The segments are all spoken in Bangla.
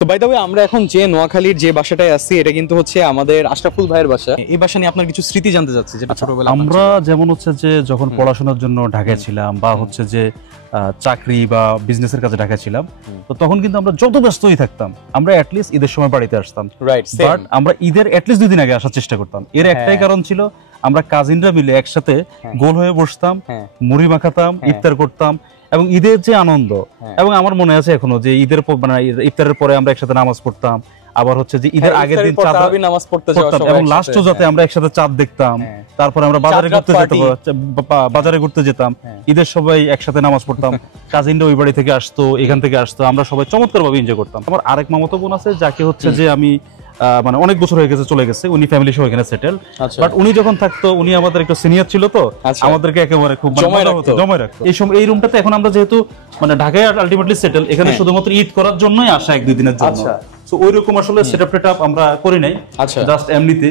তো বাই দ্য ওয়ে আমরা এখন যে নোয়াখালীর যে বাসাটায় আছি এটা কিন্তু হচ্ছে আমাদের আশরাফুল ভাইয়ের বাসা। এই বাসা নিয়ে আপনার কিছু স্মৃতি জানতে চাচ্ছি যেটা ছোটবেলায় আমরা যেমন হচ্ছে যে যখন পড়াশোনার জন্য ঢাকায় ছিলাম বা হচ্ছে যে চাকরি বা বিজনেসের কাজে ঢাকায় ছিলাম, তো তখন কিন্তু আমরা যত ব্যস্তই থাকতাম আমরা অ্যাটলিস্ট ঈদের সময় বাড়িতে আসতাম। বাট আমরা ঈদের অ্যাটলিস্ট 2 দিন আগে আসার চেষ্টা করতাম। এর একটাই কারণ ছিল, আমরা কাজিনরা মিলে একসাথে গোল হয়ে বসতাম, মুড়ি মাখাতাম, ইফতার করতাম এবং ঈদের যে আনন্দ। এবং আমার মনে আছে এখনো যে ঈদের মানে ইফতারের পরে আমরা একসাথে নামাজ পড়তাম, আবার হচ্ছে যে ঈদের আগের দিন তারাবি নামাজ পড়তে যাওয়া এবং লাস্টও যাতে আমরা একসাথে চাঁদ দেখতাম। তারপরে আমরা বাজারে ঘুরতে যেতাম, ঈদের সবাই একসাথে নামাজ পড়তাম, কাজিনরা ওই বাড়ি থেকে আসতো, এখান থেকে আসতো, আমরা সবাই চমৎকার ভাবে এনজয় করতাম। আমার আরেক মামাতো বোন আছে যাকে হচ্ছে যে আমি মানে অনেক বছর হয়ে গেছে চলে গেছে, উনি ফ্যামিলি সহ এখানে সেটেল। বাট উনি যখন থাকতো উনি আমাদের একটু সিনিয়র ছিল, তো আমাদেরকে একেবারে খুব জমায় রাখতো। এই রুমটাতে এখন আমরা যেহেতু মানে ঢাকায় আলটিমেটলি সেটেল, এখানে শুধুমাত্র ঈদ করার জন্যই আসা 1-2 দিনের জন্য। সো ওইরকম আসলে সেটআপ আমরা করি নাই, জাস্ট এমনিতে।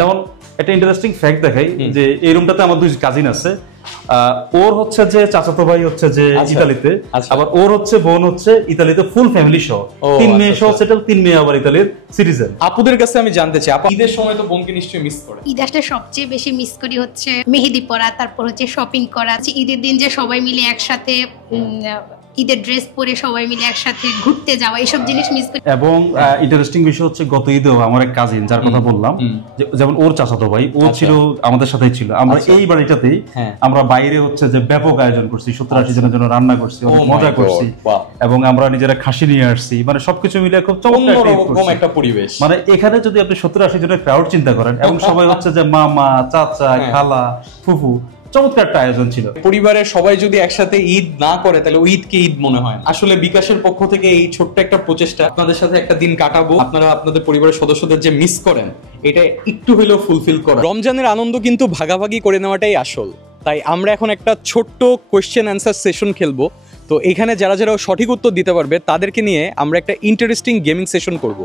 যেমন একটা ইন্টারেস্টিং ফ্যাক্ট দেখাই যে এই রুমটাতে আমার 2 কাজিন আছে। ওর হচ্ছে যে চাচাতো ভাই হচ্ছে যে ইতালিতে, আবার ওর হচ্ছে বোন হচ্ছে ইতালিতে, ফুল ফ্যামিলি সহ 3 মেয়ে সহ সেটেল, 3 মেয়ে আবার ইতালির সিটিজেন। আপুদের কাছে আমি জানতে চাই, আপু ঈদের সময় তো বোনকে নিশ্চয়ই মিস করে? ঈদটা সবচেয়ে বেশি মিস করি হচ্ছে মেহেদি পরা, তারপর হচ্ছে শপিং করা, ঈদের দিন যে সবাই মিলে একসাথে ঈদের ড্রেস পরে সবাই মিলে একসাথে ঘুরতে যাওয়া, এইসব জিনিস মিস করি। এবং ইন্টারেস্টিং বিষয় হচ্ছে গত ঈদেও আমার এক কাজিন যার কথা বললাম, যেমন ওর চাচাতো ভাই, ও ছিল আমাদের সাথেই ছিল। আমরা এই বাড়িটাতেই আমরা বাইরে হচ্ছে যে ব্যাপক আয়োজন করছি, 70-80 জনের জন্য রান্না করছি, অনেক মজা করছি এবং আমরা নিজেরা খাসি নিয়ে আসছি। মানে সবকিছু মিলে খুব চমৎকার একটা পরিবেশ। মানে এখানে যদি আপনি 70-80 জনের ক্রাউড চিন্তা করেন এবং সবাই হচ্ছে যে মামা, চাচা, খালা, ফুফু, চমৎকার একটা আয়োজন ছিল। পরিবারের সবাই যদি একসাথে ঈদ না করে তাহলে ঈদকে ঈদ মনে হয়। আসলে বিকাশের পক্ষ থেকে এই ছোট্ট একটা প্রচেষ্টা, আপনাদের সাথে একটা দিন কাটাবো, আপনারা আপনাদের পরিবারের সদস্যদের যে মিস করেন এটা একটু হলেও ফুলফিল করা। রমজানের আনন্দ কিন্তু ভাগাভাগি করে নেওয়াটাই আসল। তাই আমরা এখন একটা ছোট্ট কোয়েশ্চেন অ্যান্সার সেশন খেলবো। তো এখানে যারা যারা সঠিক উত্তর দিতে পারবে তাদেরকে নিয়ে আমরা একটা ইন্টারেস্টিং গেমিং সেশন করব।